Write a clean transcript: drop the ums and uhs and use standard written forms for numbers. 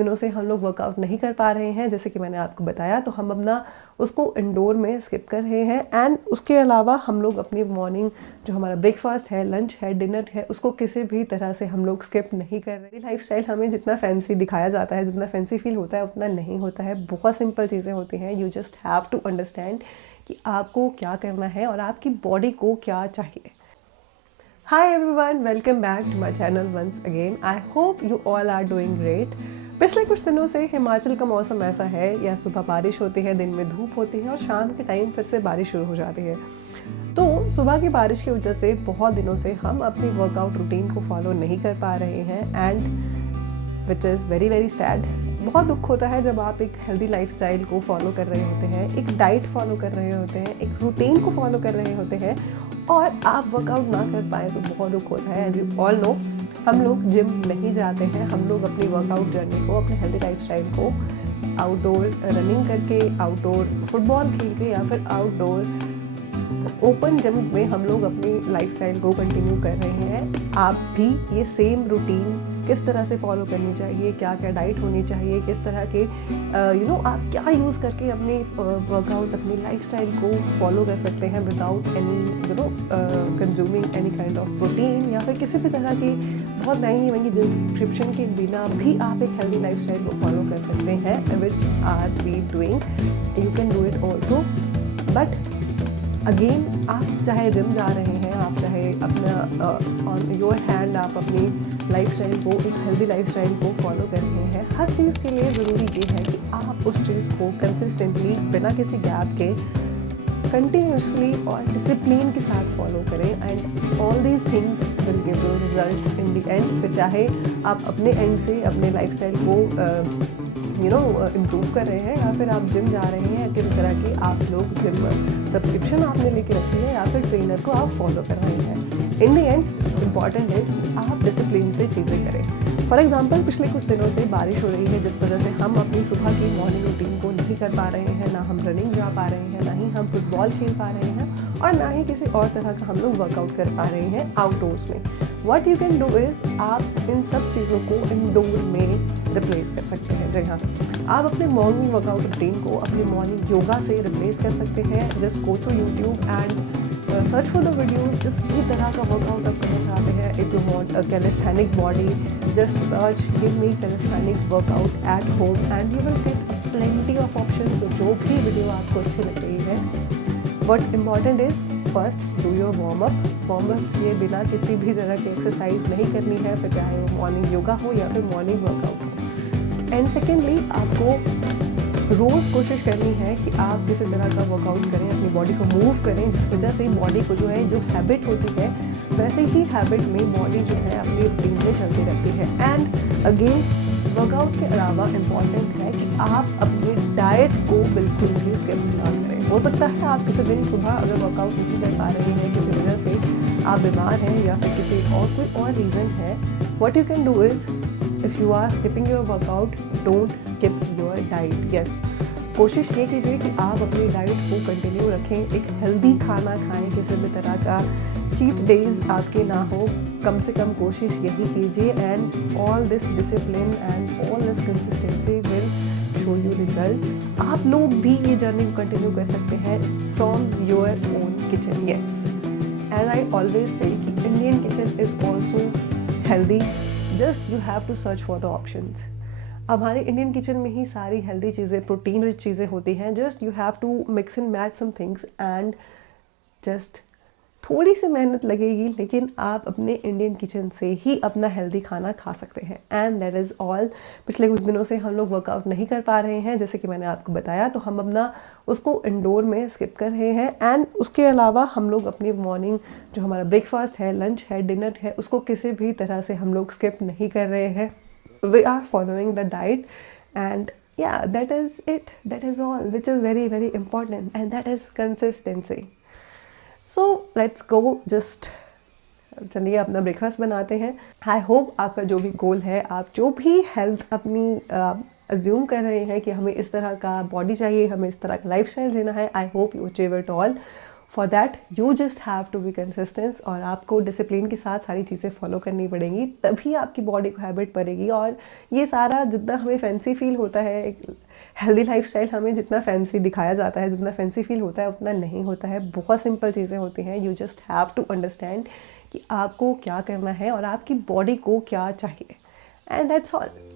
दिनों से हम लोग वर्कआउट नहीं कर पा रहे हैं, जैसे कि मैंने आपको बताया, तो हम अपना उसको इंडोर में स्किप कर रहे हैं। एंड उसके अलावा हम लोग अपनी मॉर्निंग जो हमारा ब्रेकफास्ट है, लंच है, डिनर है, उसको किसी भी तरह से हम लोग स्किप नहीं कर रहे। लाइफस्टाइल हमें जितना फैंसी दिखाया जाता है, जितना फैंसी फील होता है, उतना नहीं होता है। बहुत सिंपल चीज़ें होती हैं। You just have to understand कि आपको क्या करना है और आपकी बॉडी को क्या चाहिए। Hi everyone, welcome back to my channel once again. I hope you all are doing great. पिछले कुछ दिनों से हिमाचल का मौसम ऐसा है, या सुबह बारिश होती है, दिन में धूप होती है और शाम के टाइम फिर से बारिश शुरू हो जाती है। तो सुबह की बारिश की वजह से बहुत दिनों से हम अपनी वर्कआउट रूटीन को फॉलो नहीं कर पा रहे हैं, and which is very very sad. बहुत दुख होता है जब आप एक हेल्दी लाइफस्टाइल को फॉलो कर रहे होते हैं, एक डाइट फॉलो कर रहे होते हैं, एक रूटीन को फॉलो कर रहे होते हैं और आप वर्कआउट ना कर पाए, तो बहुत दुख होता है। एज यू ऑल नो, हम लोग जिम नहीं जाते हैं। हम लोग अपनी वर्कआउट जर्नी को, अपने हेल्दी लाइफस्टाइल को आउटडोर रनिंग करके, आउटडोर फुटबॉल खेल के, या फिर आउटडोर ओपन जिम्स में हम लोग अपनी लाइफस्टाइल को कंटिन्यू कर रहे हैं। आप भी ये सेम रूटीन किस तरह से फॉलो करनी चाहिए, क्या क्या डाइट होनी चाहिए, किस तरह के आप क्या यूज़ करके अपनी वर्कआउट, अपनी लाइफस्टाइल को फॉलो कर सकते हैं without any consuming any kind of protein, या फिर किसी भी तरह की बहुत महंगी सब्सक्रिप्शन के बिना भी आप एक हेल्दी लाइफस्टाइल को फॉलो कर सकते हैं, which are we doing. You can do it also, but again, आप चाहे जिम जा रहे हैं, आप चाहे अपना ऑन योर हैंड आप अपनी लाइफस्टाइल को, एक हेल्दी लाइफस्टाइल को फॉलो कर रहे हैं, हर चीज़ के लिए ज़रूरी ये है कि आप उस चीज़ को कंसिस्टेंटली, बिना किसी गैप के, कंटिन्यूसली और डिसिप्लिन के साथ फॉलो करें। And all these things will give you results in the end. फिर चाहे आप अपने एंड से अपने लाइफस्टाइल को इम्प्रूव कर रहे हैं, या फिर आप जिम जा रहे हैं, किस तरह की आप लोग जिम सब्सक्रिप्शन आपने लेके रखी है, या फिर ट्रेनर को आप फॉलो कर रहे हैं। इन द एंड इम्पॉर्टेंट है कि आप डिसिप्लिन से चीज़ें करें। फॉर एग्जाम्पल, पिछले कुछ दिनों से बारिश हो रही है, जिस वजह से हम अपनी सुबह की मॉर्निंग रूटीन को नहीं कर पा रहे हैं, ना हम रनिंग जा पा रहे हैं, ना ही हम फुटबॉल खेल पा रहे हैं, और ना ही किसी और तरह का हम लोग वर्कआउट कर पा रहे हैं आउटडोर्स में। What you can do is, आप इन सब चीज़ों को इंडोर में रिप्लेस कर सकते हैं। जी हाँ, आप अपने मॉर्निंग वर्कआउट रूटीन को अपनी मॉर्निंग योगा से रिप्लेस कर सकते हैं। Just go to YouTube and search for the videos जिस भी तरह का वर्कआउट आप करना चाहते हैं। If you want a calisthenic body, just search give me calisthenic workout at home and you will get plenty of options. जो भी वीडियो आपको अच्छी लग रही है, but important is first do your warm up ये बिना किसी भी तरह की एक्सरसाइज नहीं करनी है, फिर चाहे वो मॉर्निंग योगा हो या फिर मॉर्निंग वर्कआउट हो। एंड सेकेंडली, आपको रोज़ कोशिश करनी है कि आप किसी तरह का वर्कआउट करें, अपनी बॉडी को मूव करें, जिस वजह से बॉडी को जो है, जो हैबिट होती है, वैसे ही हैबिट में बॉडी जो है अपनी रूटीन में चलती रहती है। एंड अगेन, वर्कआउट के अलावा इम्पॉर्टेंट है कि आप अपनी डाइट को बिल्कुल भी स्किप ना करें। हो सकता है आप किसी दिन सुबह अगर वर्कआउट नहीं कर पा रहे हैं, किसी वजह से आप बीमार हैं, या फिर किसी और कोई और रीज़न है, what you can do is, if you are skipping your workout, don't skip your diet. Yes, कोशिश ये कीजिए कि आप अपनी डाइट को कंटिन्यू रखें, एक हेल्दी खाना खाएं, किसी भी तरह का चीट डेज आपके ना हो, कम से कम कोशिश यही कीजिए। And all this discipline and all this consistency will show you results. आप लोग भी ये जर्नी को कंटिन्यू कर सकते हैं from your own kitchen. Yes, and I always say कि Indian kitchen is also healthy, just you have to search for the options. हमारे इंडियन किचन में ही सारी हेल्दी चीज़ें, प्रोटीन रिच चीज़ें होती हैं। Just you have to mix and match some things, and just थोड़ी सी मेहनत लगेगी, लेकिन आप अपने इंडियन किचन से ही अपना हेल्दी खाना खा सकते हैं। And that is all. पिछले कुछ दिनों से हम लोग वर्कआउट नहीं कर पा रहे हैं, जैसे कि मैंने आपको बताया, तो हम अपना उसको इंडोर में स्किप कर रहे हैं। एंड उसके अलावा हम लोग अपनी मॉर्निंग जो हमारा ब्रेकफास्ट है, लंच है, डिनर है, उसको किसी भी तरह से हम लोग स्किप नहीं कर रहे हैं। We are following the diet, and yeah, that is it. That is all, which is very very important, and that is consistency. So let's go, just चलिए अपना ब्रेकफास्ट बनाते हैं। आई होप आपका जो भी गोल है, आप जो भी हेल्थ अपनी अज्यूम कर रहे हैं कि हमें इस तरह का बॉडी चाहिए, हमें इस तरह का लाइफस्टाइल जीना है, I hope you achieve it all. For that you just have to be consistence, और आपको डिसिप्लिन के साथ सारी चीज़ें फॉलो करनी पड़ेंगी, तभी आपकी बॉडी को हैबिट पड़ेगी। और ये सारा जितना हमें फैंसी फील होता है, हेल्दी लाइफस्टाइल हमें जितना फैंसी दिखाया जाता है, जितना फैंसी फील होता है, उतना नहीं होता है। बहुत सिंपल चीज़ें होती हैं। You just have to understand कि आपको क्या करना है और आपकी बॉडी को क्या चाहिए, एंड दैट्स ऑल।